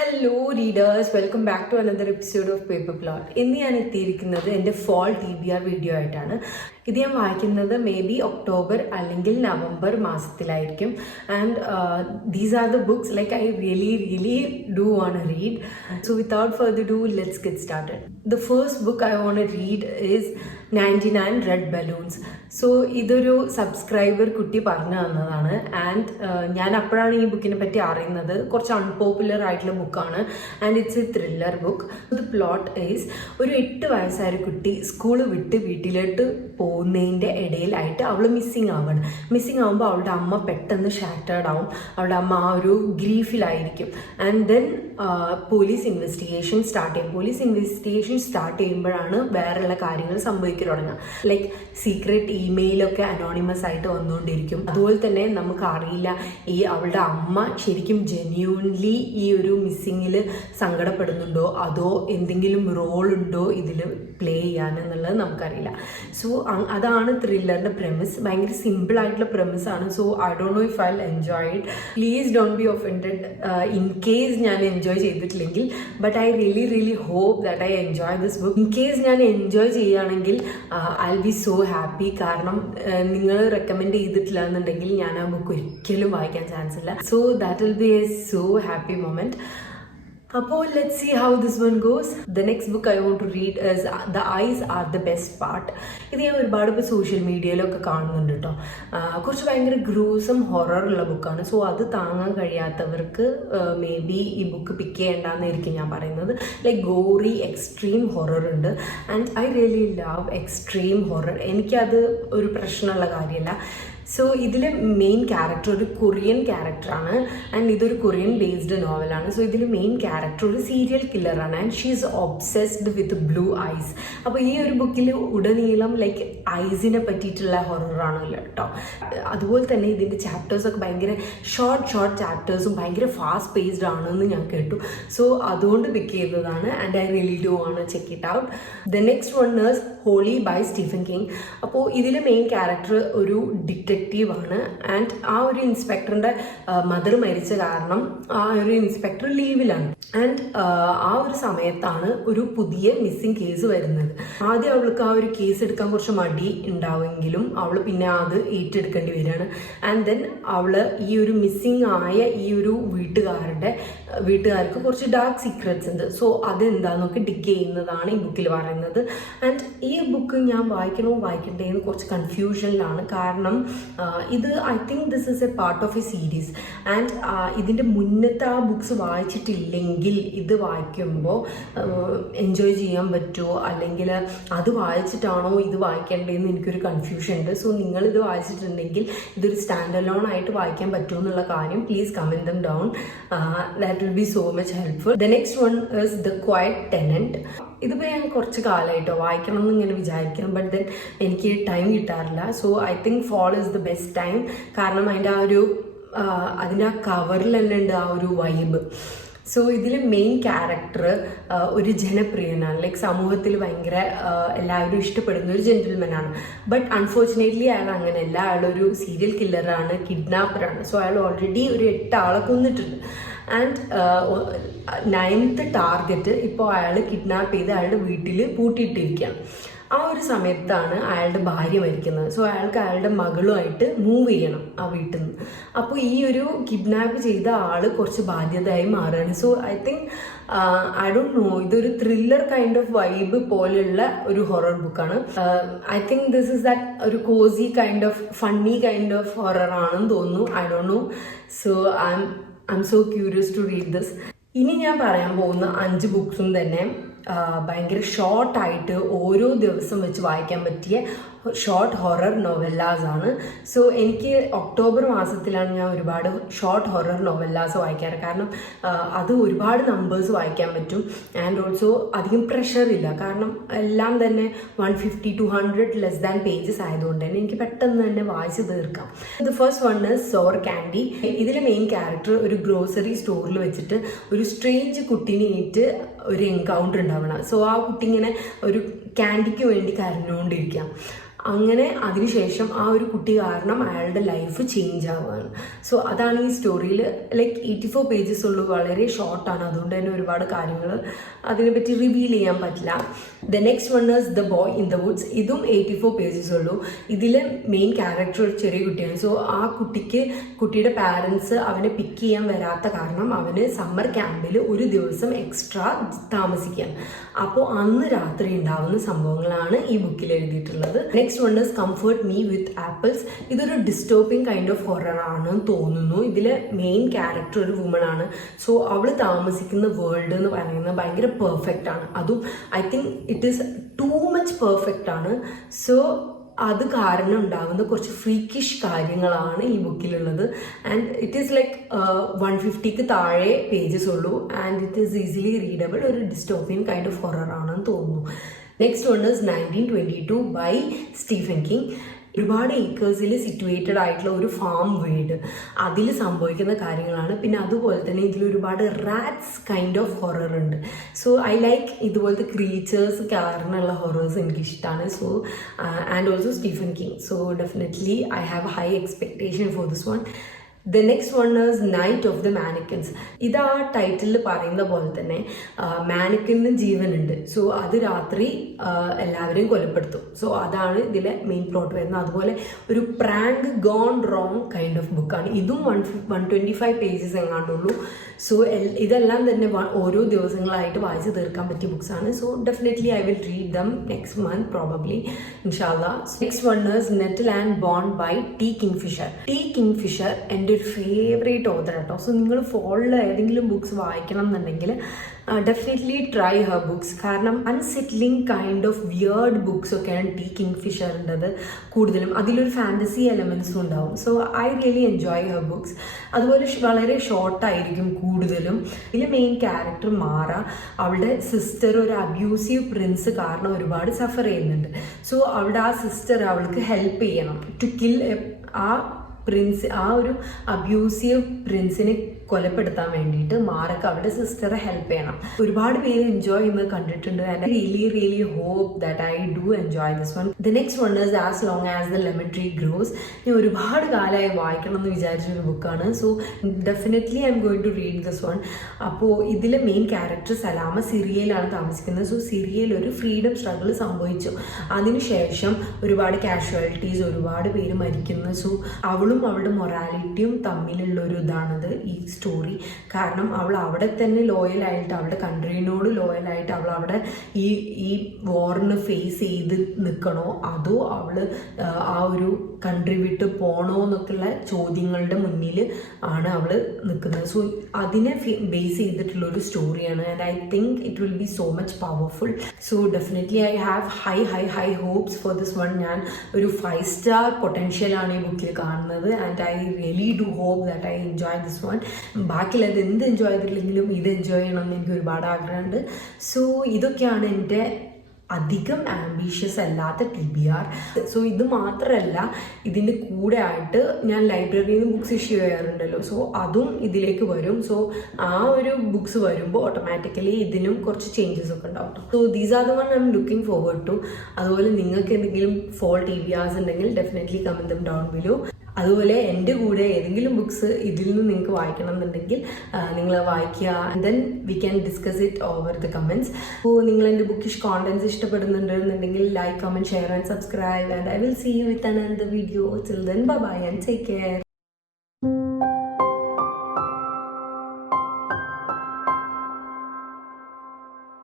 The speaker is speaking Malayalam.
Hello readers, welcome back to another episode of paper plot. ഇന്ന് ഞാൻ എത്തിയിരിക്കുന്നത് എൻ്റെ ഫോൾ TBR വീഡിയോ ആയിട്ടാണ്. ഇത് ഞാൻ വായിക്കുന്നത് മേ ബി ഒക്ടോബർ അല്ലെങ്കിൽ നവംബർ മാസത്തിലായിരിക്കും. And these are the books like I really do want read. So without further do let's get started. The first book I want read is 99 red balloons. So ഇതൊരു സബ്സ്ക്രൈബർ കുട്ടി പറഞ്ഞു തന്നതാണ്. ആൻഡ് ഞാൻ അപ്പോഴാണ് ഈ ബുക്കിനെ പറ്റി അറിയുന്നത്. കുറച്ച് അൺപോപ്പുലർ ആയിട്ടുള്ള ബുക്കാണ് and it's A thriller book. The plot is ഒരു 8 വയസ്സായ കുട്ടി സ്കൂൾ വിട്ട് വീട്ടിലോട്ട് പോകുന്നതിൻ്റെ ഇടയിലായിട്ട് അവൾ മിസ്സിങ് ആവുമ്പോൾ അവളുടെ അമ്മ പെട്ടെന്ന് ഷാറ്റേർഡ് ആവും. അവളുടെ അമ്മ ആ ഒരു ഗ്രീഫിലായിരിക്കും. And then police investigation start ചെയ്യുമ്പോഴാണ് വേറെയുള്ള കാര്യങ്ങൾ സംഭവിക്കാൻ തുടങ്ങുക. ലൈക്ക് സീക്രട്ട് ഇമെയിലൊക്കെ അനോണിമസ് ആയിട്ട് വന്നുകൊണ്ടിരിക്കും. അതുപോലെ തന്നെ നമുക്ക് അറിയില്ല ഈ അവളുടെ അമ്മ ശരിക്കും ജെന്യൂൻലി ഈ ഒരു മിസ്സിങ്ങിൽ സങ്കടപ്പെടുന്നുണ്ടോ അതോ എന്തെങ്കിലും റോൾ ഉണ്ടോ ഇതിൽ പ്ലേ ചെയ്യാൻ എന്നുള്ളത് നമുക്കറിയില്ല. സോ അതാണ് ത്രില്ലറിൻ്റെ പ്രെമിസ്. ഭയങ്കര സിമ്പിൾ ആയിട്ടുള്ള പ്രെമിസ് ആണ്. So I don't know if I will enjoy it. Please don't be offended in case ഞാൻ എൻജോയ് ചെയ്തിട്ടില്ലെങ്കിൽ. But I really hope that I enjoy this book. In case ഞാൻ എൻജോയ് ചെയ്യുകയാണെങ്കിൽ I will be so happy. കാരണം നിങ്ങൾ റെക്കമെൻഡ് ചെയ്തിട്ടില്ല എന്നുണ്ടെങ്കിൽ ഞാൻ ആ ബുക്ക് ഒരിക്കലും വായിക്കാൻ ചാൻസ് ഇല്ല. So that will be a so happy moment. അപ്പോൾ let's see how this one goes. The next book I want to read is the eyes are the best part. ഇത് ഞാൻ ഒരുപാട് ഇപ്പോൾ സോഷ്യൽ മീഡിയയിലൊക്കെ കാണുന്നുണ്ട് കേട്ടോ. കുറച്ച് ഭയങ്കര ഗ്രൂസം ഹൊററുള്ള ബുക്കാണ്. സോ അത് താങ്ങാൻ കഴിയാത്തവർക്ക് മേ ബി ഈ ബുക്ക് പിക്ക് ചെയ്യേണ്ടെന്നായിരിക്കും ഞാൻ പറയുന്നത്. ലൈക്ക് ഗോറി എക്സ്ട്രീം ഹൊറർ ഉണ്ട്. And I really love extreme horror. എനിക്കത് ഒരു പ്രശ്നമുള്ള കാര്യമല്ല. സോ ഇതിൽ മെയിൻ ക്യാരക്ടർ ഒരു കൊറിയൻ ക്യാരക്ടറാണ്. ആൻഡ് ഇതൊരു കൊറിയൻ ബേസ്ഡ് നോവലാണ്. സോ ഇതിൽ മെയിൻ ക്യാരക്ടർ ഒരു സീരിയൽ കില്ലറാണ്. And she is obsessed with blue eyes. അപ്പോൾ ഈ ഒരു ബുക്കിൽ ഉടനീളം ലൈക്ക് ഐസിനെ പറ്റിയിട്ടുള്ള ഹൊററാണല്ലോ കേട്ടോ. അതുപോലെ തന്നെ ഇതിൻ്റെ ചാപ്റ്റേഴ്സൊക്കെ ഭയങ്കര ഷോർട്ട് ചാപ്റ്റേഴ്സും ഭയങ്കര ഫാസ്റ്റ് പേസ്ഡ് ആണെന്ന് ഞാൻ കേട്ടു. സോ അതുകൊണ്ട് പിക്ക് ചെയ്തതാണ്. And I really do want to check it out. The next one is Holly by Stephen King. അപ്പോൾ ഇതിൽ മെയിൻ ക്യാരക്ടർ ഒരു ഡിറ്റക്റ്റീവാണ്. ആൻഡ് ആ ഒരു ഇൻസ്പെക്ടറിൻ്റെ മദർ മരിച്ച കാരണം ആ ഒരു ഇൻസ്പെക്ടർ ലീവിലാണ്. ആൻഡ് ആ ഒരു സമയത്താണ് ഒരു പുതിയ മിസ്സിങ് കേസ് വരുന്നത്. ആദ്യം അവൾക്ക് ആ ഒരു കേസ് എടുക്കാൻ കുറച്ച് മടി ഉണ്ടാവുമെങ്കിലും അവൾ പിന്നെ അത് ഏറ്റെടുക്കേണ്ടി വരികയാണ്. ആൻഡ് ദെൻ അവൾ ഈ ഒരു മിസ്സിങ് ആയ ഈ ഒരു വീട്ടുകാർക്ക് കുറച്ച് ഡാർക്ക് സീക്രറ്റ്സ് ഉണ്ട്. സോ അതെന്താന്നൊക്കെ ഡിഗ് ചെയ്യുന്നതാണ് ഈ ബുക്കിൽ പറയുന്നത്. ആൻഡ് ഈ ബുക്ക് ഞാൻ വായിക്കണ്ടേന്ന് കുറച്ച് കൺഫ്യൂഷനിലാണ്. കാരണം ഇത് I think this is A part of A series. And ഇതിൻ്റെ മുന്നത്തെ ആ ബുക്സ് വായിച്ചിട്ടില്ലെങ്കിൽ ഇത് വായിക്കുമ്പോൾ എൻജോയ് ചെയ്യാൻ പറ്റുമോ അല്ലെങ്കിൽ അത് വായിച്ചിട്ടാണോ ഇത് വായിക്കേണ്ടതെന്ന് എനിക്കൊരു കൺഫ്യൂഷൻ ഉണ്ട്. സോ നിങ്ങളിത് വായിച്ചിട്ടുണ്ടെങ്കിൽ ഇതൊരു സ്റ്റാൻഡ് അലോൺ ആയിട്ട് വായിക്കാൻ പറ്റുമോ എന്നുള്ള കാര്യം please comment them down. That will be so much helpful. The next one is the quiet tenant. ഇതിപ്പോൾ ഞാൻ കുറച്ച് കാലമായിട്ടോ വായിക്കണം എന്ന് ഇങ്ങനെ വിചാരിക്കണം. ബട്ട് ദെൻ എനിക്ക് ടൈം കിട്ടാറില്ല. So I think fall is the best time. കാരണം അതിൻ്റെ ആ കവറിൽ തന്നെ ഉണ്ട് ആ ഒരു വൈബ്. സോ ഇതിൽ മെയിൻ ക്യാരക്ടർ ഒരു ജനപ്രിയനാണ്. ലൈക്ക് സമൂഹത്തിൽ ഭയങ്കര എല്ലാവരും ഇഷ്ടപ്പെടുന്ന ഒരു ജെന്റിൽമാനാണ്. ബട്ട് അൺഫോർച്ചുനേറ്റ്ലി അയാൾ അങ്ങനെയല്ല. അയാളൊരു സീരിയൽ കില്ലറാണ്, കിഡ്നാപ്പറാണ്. സോ അയാൾ ഓൾറെഡി ഒരു 8 ആളെ കൊന്നിട്ടുണ്ട്. ആൻഡ് 9th ടാർഗറ്റ് ഇപ്പോൾ അയാൾ കിഡ്നാപ്പ് ചെയ്ത് അയാളുടെ വീട്ടിൽ പൂട്ടിയിട്ടിരിക്കുകയാണ്. ആ ഒരു സമയത്താണ് അയാളുടെ ഭാര്യ മരിക്കുന്നത്. സോ അയാൾക്ക് അയാളുടെ മകളുമായിട്ട് മൂവ് ചെയ്യണം ആ വീട്ടിൽ നിന്ന്. അപ്പോൾ ഈ ഒരു കിഡ്നാപ്പ് ചെയ്ത ആൾ കുറച്ച് ബാധ്യതയായി മാറുകയാണ്. So I think I don't know, ഇതൊരു ത്രില്ലർ കൈൻഡ് ഓഫ് വൈബ് പോലെയുള്ള ഒരു ഹൊറർ ബുക്കാണ്. I think this is that ഒരു cosy kind of funny kind of horror ആണെന്ന് തോന്നുന്നു. I don't know. So I'm so curious to read this. ഇനി ഞാൻ പറയാൻ പോകുന്ന 5 ബുക്സും തന്നെ ഭയങ്കര ഷോർട്ടായിട്ട് ഓരോ ദിവസം വെച്ച് വായിക്കാൻ പറ്റിയ ഷോർട്ട് ഹൊറർ നോവല്ലാസ് ആണ്. സോ എനിക്ക് ഒക്ടോബർ മാസത്തിലാണ് ഞാൻ ഒരുപാട് ഷോർട്ട് ഹൊറർ നോവല്ലാസ് വായിക്കാറ്. കാരണം അത് ഒരുപാട് നമ്പേഴ്സ് വായിക്കാൻ പറ്റും. ആൻഡ് ഓൾസോ അധികം പ്രഷറില്ല. കാരണം എല്ലാം തന്നെ 150 to 100 ലെസ് ദാൻ പേജസ് ആയതുകൊണ്ട് തന്നെ എനിക്ക് പെട്ടെന്ന് തന്നെ വായിച്ച് തീർക്കാം. The first one is sour candy. ഇതിലെ മെയിൻ ക്യാരക്ടർ ഒരു ഗ്രോസറി സ്റ്റോറിൽ വെച്ചിട്ട് ഒരു സ്ട്രേഞ്ച് കുട്ടീനായിട്ട് ഒരു എൻകൗണ്ടർ ഉണ്ടാവണം. സോ ആ കുട്ടി ഇങ്ങനെ ഒരു ക്യാൻഡിക്ക് വേണ്ടി കരഞ്ഞുകൊണ്ടിരിക്കാം. അങ്ങനെ അതിനുശേഷം ആ ഒരു കുട്ടി കാരണം അയാളുടെ ലൈഫ് ചേഞ്ച് ആവുകയാണ്. സോ അതാണ് ഈ സ്റ്റോറിയിൽ. ലൈക്ക് 84 പേജസ് ഉള്ളൂ, വളരെ ഷോർട്ടാണ്, അതുകൊണ്ട് തന്നെ ഒരുപാട് കാര്യങ്ങൾ അതിനെപ്പറ്റി റിവീൽ ചെയ്യാൻ പറ്റില്ല. The next one is the boy in the Woods. ഇതും 84 പേജസ് ഉള്ളൂ. ഇതിലെ മെയിൻ ക്യാരക്ടർ ഒരു ചെറിയ കുട്ടിയാണ്. സോ ആ കുട്ടിയുടെ പാരൻസ് അവനെ പിക്ക് ചെയ്യാൻ വരാത്ത കാരണം അവന് സമ്മർ ക്യാമ്പിൽ ഒരു ദിവസം എക്സ്ട്രാ താമസിക്കാൻ. അപ്പോൾ അന്ന് രാത്രി ഉണ്ടാവുന്ന സംഭവങ്ങളാണ് ഈ ബുക്കിൽ എഴുതിയിട്ടുള്ളത്. Next one is comfort me with apples. ഇതൊരു ഡിസ്റ്റോപ്പിംഗ് കൈൻഡ് ഓഫ് ഹൊറർ ആണെന്ന് തോന്നുന്നു. ഇതിലെ മെയിൻ ക്യാരക്ടർ ഒരു വുമൺ ആണ്. സോ അവൾ താമസിക്കുന്ന വേൾഡ് എന്ന് പറയുന്നത് ഭയങ്കര പെർഫെക്റ്റ് ആണ്. അതും I think it is too much perfect ആണ്. സോ അത് കാരണം ഉണ്ടാകുന്ന കുറച്ച് ഫ്രീക്കിഷ് കാര്യങ്ങളാണ് ഈ ബുക്കിലുള്ളത്. ആൻഡ് ഇറ്റ് ഈസ് ലൈക്ക് 150ക്ക് താഴെ പേജസ് ഉള്ളൂ. And it is easily readable. ഒരു ഡിസ്റ്റോപ്പിയൻ കൈൻഡ് ഓഫ് ഹൊറർ ആണെന്ന് തോന്നുന്നു. Next one is 1922 by Stephen King. ഒരുപാട് ഏക്കേഴ്സിൽ സിറ്റുവേറ്റഡ് ആയിട്ടുള്ള ഒരു ഫാം വീട്, അതിൽ സംഭവിക്കുന്ന കാര്യങ്ങളാണ്. പിന്നെ അതുപോലെ തന്നെ ഇതിൽ ഒരുപാട് റാറ്റ്സ് കൈൻഡ് ഓഫ് ഹൊറർ ഉണ്ട്. സോ ഐ ലൈക്ക് ഇതുപോലത്തെ ക്രീച്ചേഴ്സ് കാരണമുള്ള ഹൊറേഴ്സ് എനിക്കിഷ്ടമാണ്. So and also Stephen King. So definitely I have high expectation for this one. The next one is night of the mannequins. ഇത് ആ ടൈറ്റിൽ പറയുന്ന പോലെ തന്നെ മാനിക്കന് ജീവനുണ്ട്. സോ അത് രാത്രി എല്ലാവരെയും കൊലപ്പെടുത്തും. സോ അതാണ് ഇതിലെ മെയിൻ പ്ലോട്ട് വരുന്നത്. അതുപോലെ ഒരു prank gone wrong kind of ബുക്കാണ്. ഇതും 125 പേജസ് എങ്ങാണ്ടുള്ളൂ. സോ ഇതെല്ലാം തന്നെ ഓരോ ദിവസങ്ങളായിട്ട് വായിച്ച് തീർക്കാൻ പറ്റിയ ബുക്സാണ്. So definitely I will read them next month probably, ഇൻഷാല്ലാ. Next one is nettle and bone by T Kingfisher. T Kingfisher എൻ്റെ ഒരു ഫേവറേറ്റ് ഓതർ കേട്ടോ. സോ നിങ്ങൾ ഫോളിൽ ഏതെങ്കിലും ബുക്സ് വായിക്കണം എന്നുണ്ടെങ്കിൽ ഡെഫിനറ്റ്ലി ട്രൈ ഹർ ബുക്സ്. കാരണം അൺസെറ്റിലിംഗ് കൈൻഡ് ഓഫ് വിയേർഡ് ബുക്സ് ഒക്കെയാണ് ടി കിങ്ഫിഷറിൻ്റെത് കൂടുതലും. അതിലൊരു ഫാൻറ്റസി എലമെൻസും ഉണ്ടാവും. So I really enjoy Har books. അതുപോലെ വളരെ ഷോർട്ടായിരിക്കും കൂടുതലും. ഇതിലെ മെയിൻ ക്യാരക്ടർ മാറ, അവളുടെ സിസ്റ്റർ ഒരു അബ്യൂസീവ് പ്രിൻസ് കാരണം ഒരുപാട് സഫർ ചെയ്യുന്നുണ്ട്. സോ അവളുടെ ആ സിസ്റ്റർ അവൾക്ക് ഹെൽപ്പ് ചെയ്യണം ടു കിൽ ആ ഒരു അബ്യൂസീവ് പ്രിൻസിനെ കൊലപ്പെടുത്താൻ വേണ്ടിയിട്ട് മാറക്ക് അവരുടെ സിസ്റ്ററെ ഹെൽപ്പ് ചെയ്യണം. ഒരുപാട് പേര് എൻജോയ് ചെയ്യുന്നത് കണ്ടിട്ടുണ്ട്. And I really hope that I do enjoy this one. The next one is as long as the lemon tree grows. ഞാൻ ഒരുപാട് കാലമായി വായിക്കണം എന്ന് വിചാരിച്ചൊരു ബുക്കാണ്. So definitely I'm going to read this one. അപ്പോൾ ഇതിലെ മെയിൻ ക്യാരക്ടർ സലാമ സിറിയയിലാണ് താമസിക്കുന്നത്. സോ സിറിയയിൽ ഒരു ഫ്രീഡം സ്ട്രഗിൾ സംഭവിച്ചു. അതിനുശേഷം ഒരുപാട് കാഷ്വാലിറ്റീസ്, ഒരുപാട് പേര് മരിക്കുന്നു. സോ അവളും അവളുടെ മൊറാലിറ്റിയും തമ്മിലുള്ള ഒരു ഇതാണത് ഈ സ്റ്റോറി. കാരണം അവൾ അവിടെ തന്നെ ലോയലായിട്ട്, അവളുടെ കൺട്രീനോട് ലോയലായിട്ട് അവൾ അവിടെ ഈ വാറിന് ഫേസ് ചെയ്ത് നിൽക്കണോ അതോ അവൾ ആ ഒരു കൺട്രി വിട്ട് പോകണോ എന്നൊക്കെയുള്ള ചോദ്യങ്ങളുടെ മുന്നിൽ ആണ് അവൾ നിൽക്കുന്നത്. സോ അതിനെ ബേസ് ചെയ്തിട്ടുള്ള ഒരു സ്റ്റോറിയാണ്. And I think it will be so much powerful. So definitely I have high hopes for this one. ഞാൻ ഒരു 5 സ്റ്റാർ പൊട്ടൻഷ്യലാണ് ഈ ബുക്കിൽ കാണുന്നത്. And I really do hope that I enjoy this one. ബാക്കിയുള്ളത് എന്ത് എൻജോയ് ചെയ്തിട്ടില്ലെങ്കിലും ഇത് എൻജോയ് ചെയ്യണമെന്ന് എനിക്ക് ഒരുപാട് ആഗ്രഹമുണ്ട്. സോ ഇതൊക്കെയാണ് എൻ്റെ അധികം ആംബീഷ്യസ് അല്ലാത്ത TBR. സോ ഇത് മാത്രമല്ല, ഇതിൻ്റെ കൂടെ ആയിട്ട് ഞാൻ ലൈബ്രറിയിൽ നിന്ന് ബുക്സ് ഇഷ്യൂ ചെയ്യാറുണ്ടല്ലോ. സോ അതും ഇതിലേക്ക് വരും. സോ ആ ഒരു ബുക്സ് വരുമ്പോൾ ഓട്ടോമാറ്റിക്കലി ഇതിനും കുറച്ച് ചേഞ്ചസ് ഒക്കെ ഉണ്ടാവും. So these are the one I'm looking forward to. അതുപോലെ നിങ്ങൾക്ക് എന്തെങ്കിലും ഫോൾ TBRs ഉണ്ടെങ്കിൽ definitely comment them down below. അതുപോലെ എൻ്റെ കൂടെ ഏതെങ്കിലും ബുക്സ് ഇതിൽ നിന്ന് നിങ്ങൾക്ക് വായിക്കണം എന്നുണ്ടെങ്കിൽ നിങ്ങൾ വായിക്കുക. And then we can discuss it over the comments. അപ്പോൾ നിങ്ങൾ എൻ്റെ ബുക്കിഷ് കോണ്ടന്റ്സ് ഇഷ്ടപ്പെടുന്നുണ്ടെന്നുണ്ടെങ്കിൽ like, comment, share and subscribe. And I will see you with another video. Till then bye bye and take care.